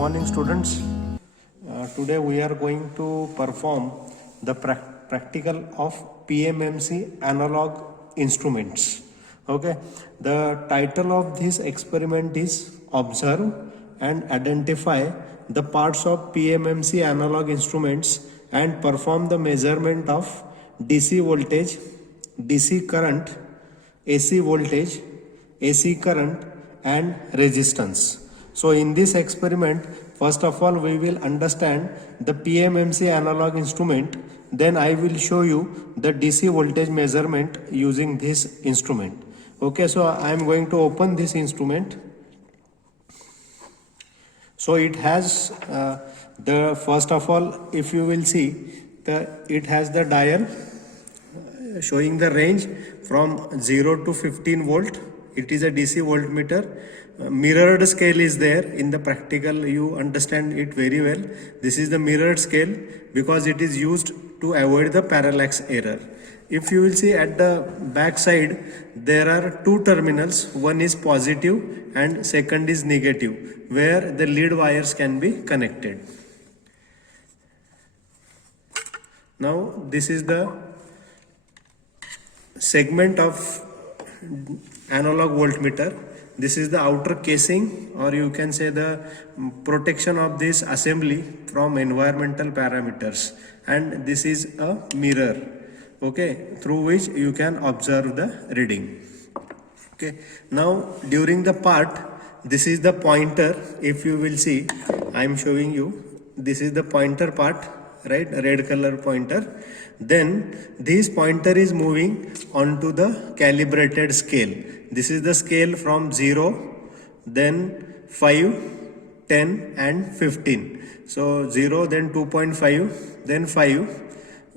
morning, students. Today we are going to perform the practical of PMMC analog instruments. Okay, the title of this experiment is Observe and Identify the parts of PMMC analog instruments and perform the measurement of DC voltage, DC current, AC voltage, AC current and resistance. So in this experiment, first of all we will understand the PMMC analog instrument, then I will show you the DC voltage measurement using this instrument. Okay, so I am going to open this instrument. So it has the first of all, if you will see, it has the dial showing the range from 0 to 15 volt. It is a DC voltmeter. Mirrored scale is there in the practical. You understand it very well. This is the mirrored scale because it is used to avoid the parallax error. If you will see at the back side, there are two terminals. One is positive and second is negative, where the lead wires can be connected. Now this is the segment of analog voltmeter. This is the outer casing, or you can say the protection of this assembly from environmental parameters, and this is a mirror, okay, through which you can observe the reading. Okay, now during the part, this is the pointer. If you will see, I am showing you, this is the pointer part, right, red color pointer. Then this pointer is moving onto the calibrated scale. This is the scale from 0, then 5, 10 and 15. So 0, then 2.5, then 5,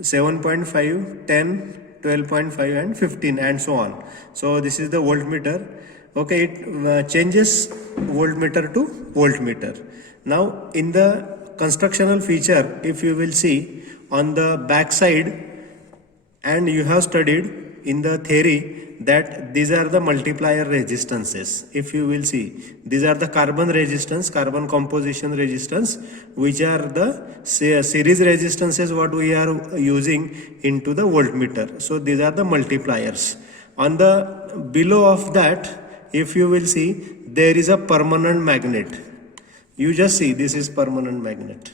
7.5, 10, 12.5 and 15 and so on. So this is the voltmeter. Okay, it changes voltmeter to voltmeter. Now in the constructional feature, if you will see on the back side, and you have studied in the theory that these are the multiplier resistances. If you will see, these are the carbon resistance, carbon composition resistance, which are the series resistances what we are using into the voltmeter. So these are the multipliers. On the below of that, if you will see, there is a permanent magnet. You just see, this is permanent magnet.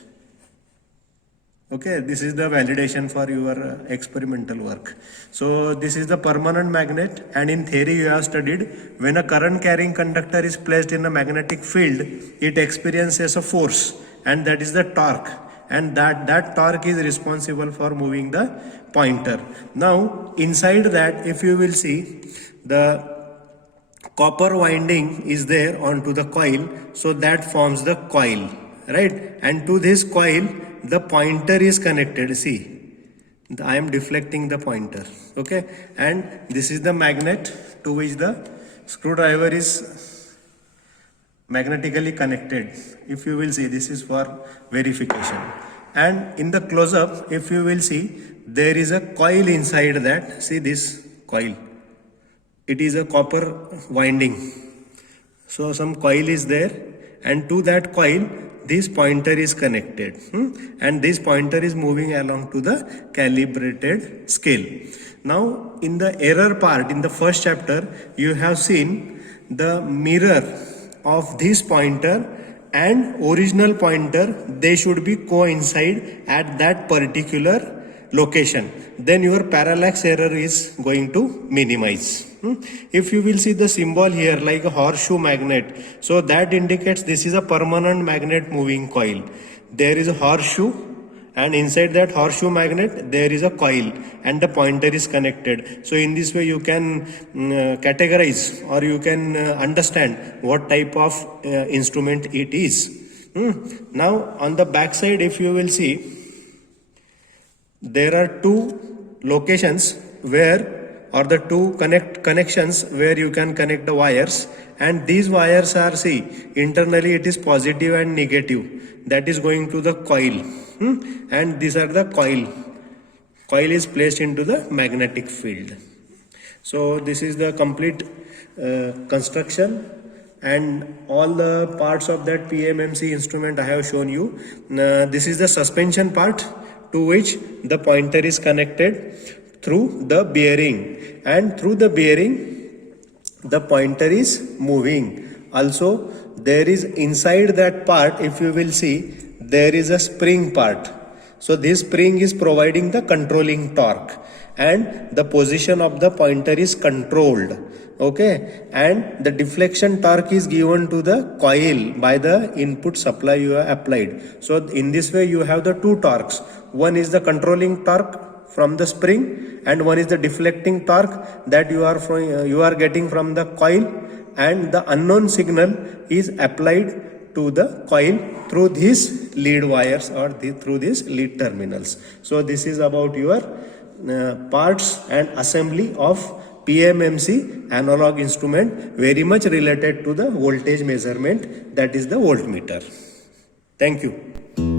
Okay, this is the validation for your experimental work. So this is the permanent magnet, and in theory you have studied when a current carrying conductor is placed in a magnetic field, it experiences a force, and that is the torque, and that torque is responsible for moving the pointer. Now inside that, if you will see, the copper winding is there onto the coil, so that forms the coil, right? And to this coil the pointer is connected. See, I am deflecting the pointer, okay, and this is the magnet to which the screwdriver is magnetically connected. If you will see, this is for verification. And in the close-up, if you will see, there is a coil inside that. See this coil, it is a copper winding, so some coil is there, and to that coil this pointer is connected, and this pointer is moving along to the calibrated scale. Now in the error part, in the first chapter, you have seen the mirror of this pointer and original pointer, they should be coincide at that particular location. Then your parallax error is going to minimize. If you will see the symbol here like a horseshoe magnet, so that indicates this is a permanent magnet moving coil. There is a horseshoe, and inside that horseshoe magnet there is a coil, and the pointer is connected. So in this way you can categorize, or you can understand what type of instrument it is. Now on the back side, if you will see, there are two locations where, or the two connections where you can connect the wires, and these wires are, see, internally it is positive and negative, that is going to the coil, and these are the coil is placed into the magnetic field. So this is the complete construction and all the parts of that PMMC instrument I have shown you. This is the suspension part to which the pointer is connected through the bearing, and through the bearing the pointer is moving. Also there is inside that part, if you will see, there is a spring part. So this spring is providing the controlling torque, and the position of the pointer is controlled. Okay, and the deflection torque is given to the coil by the input supply you have applied. So in this way you have the two torques. One is the controlling torque from the spring, and one is the deflecting torque that you are getting from the coil, and the unknown signal is applied to the coil through these lead wires or through these lead terminals. So this is about your parts and assembly of PMMC analog instrument, very much related to the voltage measurement, that is the voltmeter. Thank you.